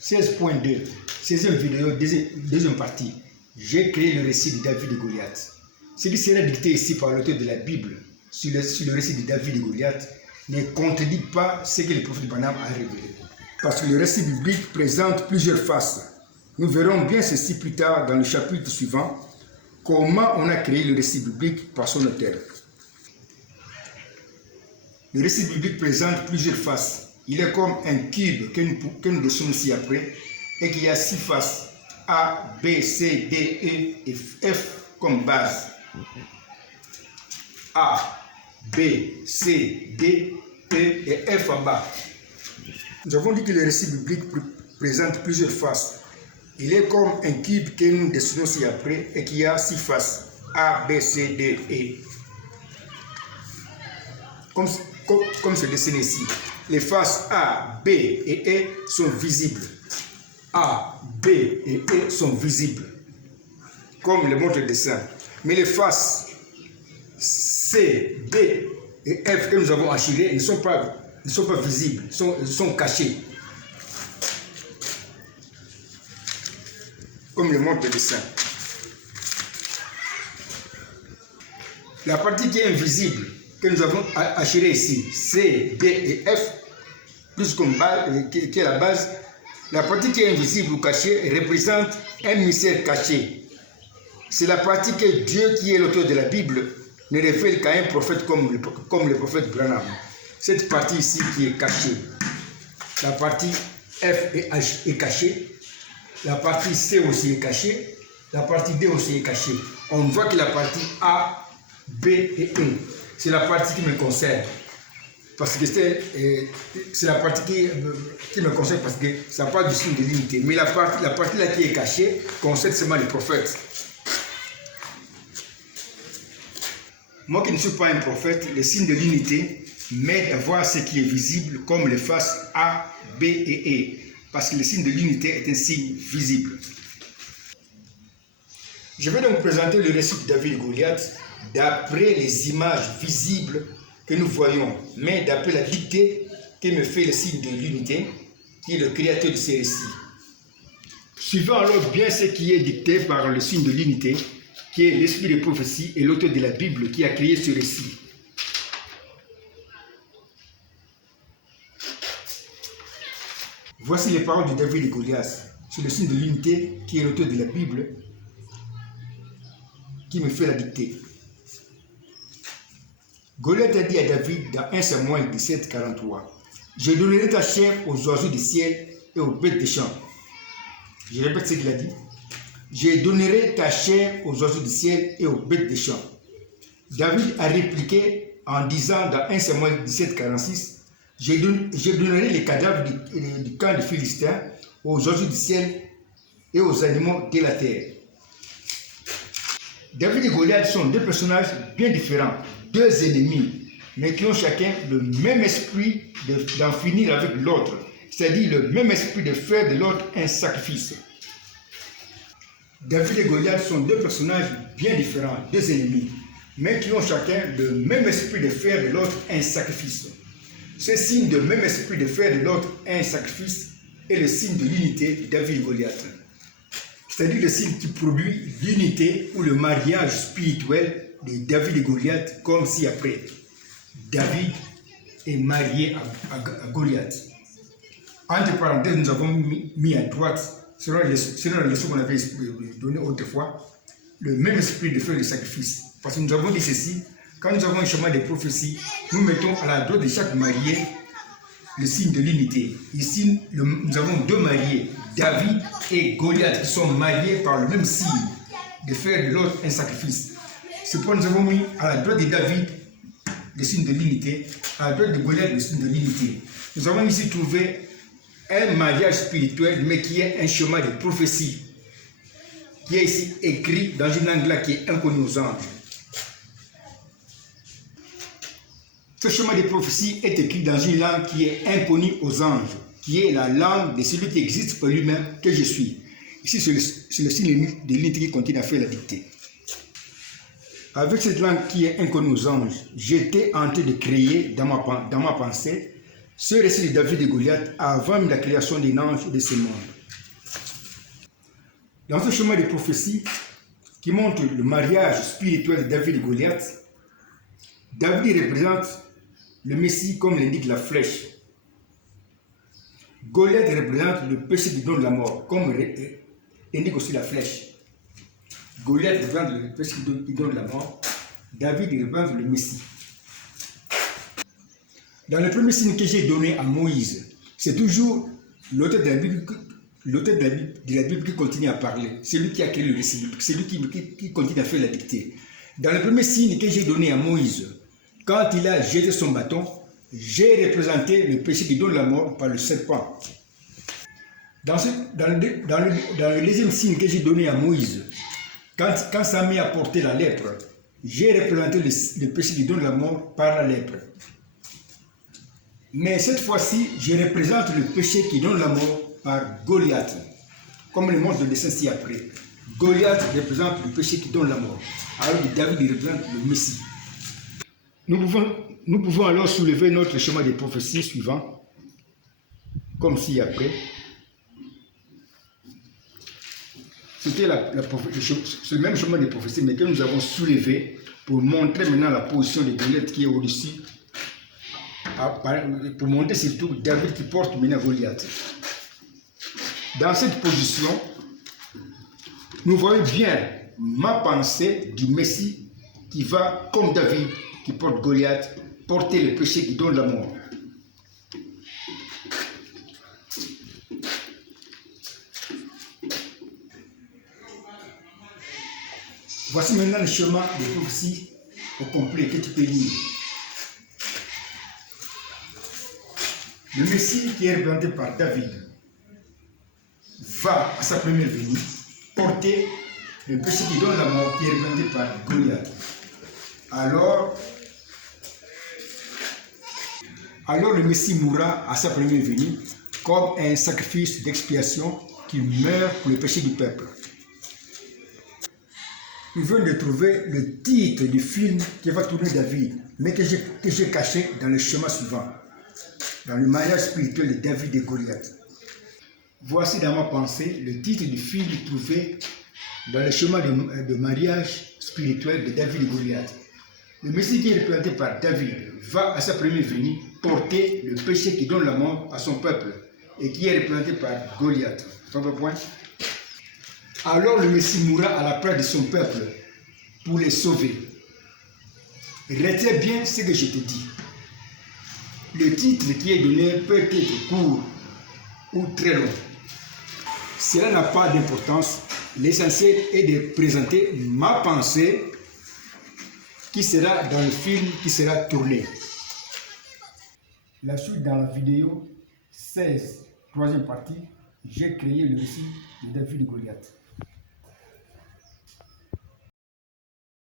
16.2, 16e vidéo, deuxième partie. J'ai créé le récit de David et Goliath. Ce qui sera dicté ici par l'auteur de la Bible sur le récit de David et Goliath ne contredit pas ce que le prophète Branham a révélé. Parce que le récit biblique présente plusieurs faces. Nous verrons bien ceci plus tard dans le chapitre suivant, comment on a créé le récit biblique par son auteur. Le récit biblique présente plusieurs faces. Il est comme un cube que nous dessinons ci-après et qui a 6 faces. A, B, C, D, E et F comme base. A, B, C, D, E et F en bas. Nous avons dit que le récit biblique présente plusieurs faces. Il est comme un cube que nous dessinons ci-après et qui a 6 faces. A, B, C, D, E. Comme c'est dessiné ici. Les faces A, B et E sont visibles. A, B et E sont visibles, comme le montre le dessin. Mais les faces C, D et F que nous avons achirées ne sont pas visibles, sont cachées, comme le montre le dessin. La partie qui est invisible, que nous avons achirée ici, C, D et F, plus comme base, qui est la base, la partie qui est invisible ou cachée représente un mystère caché. C'est la partie que Dieu, qui est l'auteur de la Bible, ne révèle qu'à un prophète comme le prophète Branham. Cette partie ici qui est cachée. La partie F et H est cachée. La partie C aussi est cachée. La partie D aussi est cachée. On voit que la partie A, B et E, c'est la partie qui me concerne. Parce que c'est la partie qui me concerne parce que ça parle du signe de l'unité. Mais la partie là qui est cachée concerne seulement les prophètes. Moi qui ne suis pas un prophète, le signe de l'unité m'aide à voir ce qui est visible comme les faces A, B et E. Parce que le signe de l'unité est un signe visible. Je vais donc présenter le récit de David et Goliath d'après les images visibles que nous voyons, mais d'après la dictée qui me fait le signe de l'unité, qui est le créateur de ces récits. Suivant alors bien ce qui est dicté par le signe de l'unité, qui est l'esprit de prophétie et l'auteur de la Bible qui a créé ce récit. Voici les paroles de David et Goliath sur le signe de l'unité qui est l'auteur de la Bible qui me fait la dictée. Goliath a dit à David dans 1 Samuel 17, 43, « Je donnerai ta chair aux oiseaux du ciel et aux bêtes des champs. » Je répète ce qu'il a dit. « Je donnerai ta chair aux oiseaux du ciel et aux bêtes des champs. » David a répliqué en disant dans 1 Samuel 17, 46, « Je donnerai les cadavres du camp des Philistins aux oiseaux du ciel et aux animaux de la terre. » David et Goliath sont deux personnages bien différents, deux ennemis, mais qui ont chacun le même esprit d'en finir avec l'autre, c'est-à-dire le même esprit de faire de l'autre un sacrifice. David et Goliath sont deux personnages bien différents, deux ennemis, mais qui ont chacun le même esprit de faire de l'autre un sacrifice. Ce signe de même esprit de faire de l'autre un sacrifice est le signe de l'unité de David et Goliath. C'est-à-dire le signe qui produit l'unité ou le mariage spirituel de David et Goliath, comme ci-après. David est marié à Goliath. Entre parenthèses, nous avons mis à droite, selon les leçons qu'on avait données autrefois, le même esprit de faire le sacrifice. Parce que nous avons dit ceci, quand nous avons un chemin de prophétie, nous mettons à la droite de chaque marié le signe de l'unité. Ici, nous avons deux mariés, David et Goliath, qui sont mariés par le même signe de faire de l'autre un sacrifice. C'est pourquoi nous avons mis à la droite de David le signe de l'unité, à la droite de Goliath le signe de l'unité. Nous avons ici trouvé un mariage spirituel, mais qui est un chemin de prophétie, qui est ici écrit dans une langue là qui est inconnue aux anges. Ce chemin de prophétie est écrit dans une langue qui est inconnue aux anges, qui est la langue de celui qui existe par lui-même, que je suis. Ici, c'est le signe de l'unité qui continue à faire la dictée. Avec cette langue qui est inconnue aux anges, j'étais en train de créer dans ma pensée ce récit de David et Goliath avant la création des anges et de ce monde. Dans ce chemin de prophétie qui montre le mariage spirituel de David et Goliath, David représente le Messie comme l'indique la flèche. Goliath représente le péché qui donne la mort, comme indique aussi la flèche. Goliath représente le péché qui donne la mort. David représente le Messie. Dans le premier signe que j'ai donné à Moïse, c'est toujours l'auteur de la Bible qui continue à parler. C'est lui qui a créé le récit, c'est lui qui continue à faire la dictée. Dans le premier signe que j'ai donné à Moïse, quand il a jeté son bâton, j'ai représenté le péché qui donne la mort par le serpent. Dans le deuxième signe que j'ai donné à Moïse, quand Samé a porté la lèpre, j'ai représenté le péché qui donne la mort par la lèpre. Mais cette fois-ci, je représente le péché qui donne la mort par Goliath. Comme le montre le dessin ci-après. Goliath représente le péché qui donne la mort, alors que David représente le Messie. Nous pouvons alors soulever notre chemin de prophétie suivant, comme ci-après. C'était le même chemin de prophétie, mais que nous avons soulevé pour montrer maintenant la position de Goliath qui est au-dessus, pour montrer surtout David qui porte maintenant Goliath. Dans cette position, nous voyons bien ma pensée du Messie qui va, comme David, qui porte Goliath, porter le péché qui donne la mort. Voici maintenant le chemin de prophétie au complet que tu peux lire. Le Messie qui est représenté par David va à sa première venue porter le péché qui donne la mort qui est représenté par Goliath. Alors le Messie mourra à sa première venue comme un sacrifice d'expiation qui meurt pour le péché du peuple. Nous venons de trouver le titre du film qui va tourner David, mais que j'ai caché dans le chemin suivant, dans le mariage spirituel de David et Goliath. Voici dans ma pensée le titre du film trouvé dans le chemin de mariage spirituel de David et Goliath. Le Messie qui est représenté par David va à sa première venue porter le péché qui donne la mort à son peuple et qui est représenté par Goliath. Alors le Messie mourra à la place de son peuple pour les sauver. Retiens bien ce que je te dis. Le titre qui est donné peut être court ou très long. Cela n'a pas d'importance. L'essentiel est de présenter ma pensée qui sera dans le film qui sera tourné. La suite dans la vidéo 16, troisième partie, j'ai créé le récit de David et Goliath.